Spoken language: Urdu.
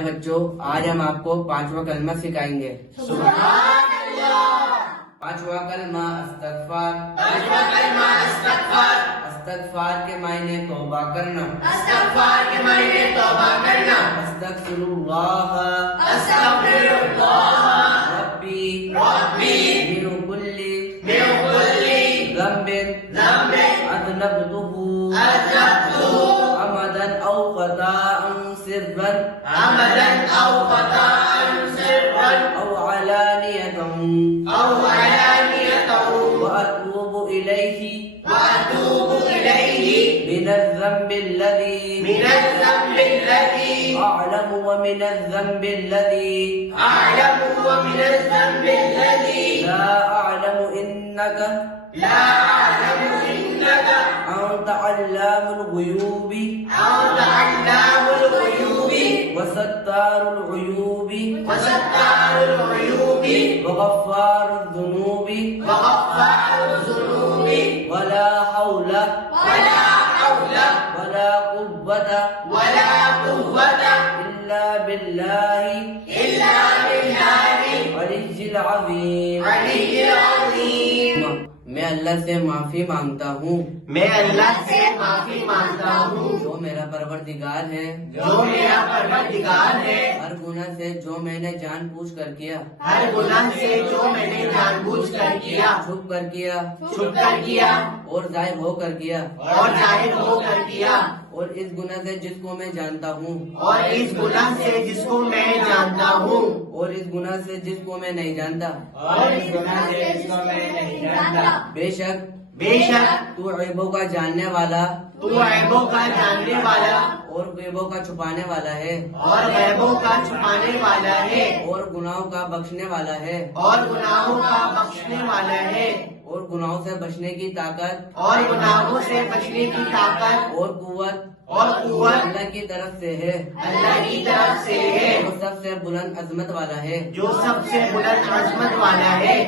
آئے بچوں، آج ہم آپ کو 5واں کلمہ سکھائیں گے۔ سبحان اللہ۔ 5واں کلمہ استغفار۔ 5واں کلمہ استغفار۔ استغفار کے معنی توبہ کرنا۔ استغفار کے معنی توبہ کرنا۔ استغفر اللہ استغفر اللہ ربی ربی من کل من کل ذنب ذنب اذنبته اذنبته عمدا او خطأ سرا عمدا او خطأ سرا او علانية او علانية واتوب الیہ واتوب الیہ من الذنب الذي من الذنب الذي اعلم ومن الذنب الذي اعلم ومن الذنب الذي لا اعلم انك لا اعلم انك انت علام الغیوب انت علام الغیوب وستار العیوب وستار العیوب وغفار الذنوب وغفار الذنوب ولا حول ولا حول ولا قوة ولا قوة الا بالله الا بالله العلی العظیم۔ العلی العظیم۔ میں اللہ سے معافی مانگتا ہوں میں اللہ سے معافی مانگتا ہوں جو میرا پروردگار ہے، جو میرا پروردگار ہے، ہر گناہ سے جو میں نے جان بوجھ کر کیا، ہر گناہ سے جو میں نے جان بوجھ کر کیا، چھپ کر کیا چھپ کر کیا اور ظاہر ہو کر کیا، اور ظاہر ہو کر کیا، اور اس گناہ سے جس کو میں جانتا ہوں اور اس گناہ سے جس کو میں جانتا ہوں، اور اس گناہ سے جس کو میں نہیں جانتا، اور اس گناہ سے جس کو میں نہیں جانتا۔ بے شک بے شک تو عیبوں کا جاننے والا تو عیبوں کا جاننے والا اور غیبوں کا چھپانے والا ہے، اور غیبوں کا چھپانے والا ہے، اور گناہوں کا بخشنے والا ہے، اور گناہوں کا بخشنے والا ہے، اور گناہوں سے بچنے کی طاقت اور گناہوں سے بچنے کی طاقت اور قوت اور قوت اللہ کی طرف سے ہے، اللہ کی طرف سے ہے، وہ سب سے بلند عظمت والا ہے۔ جو سب سے بلند عظمت والا ہے۔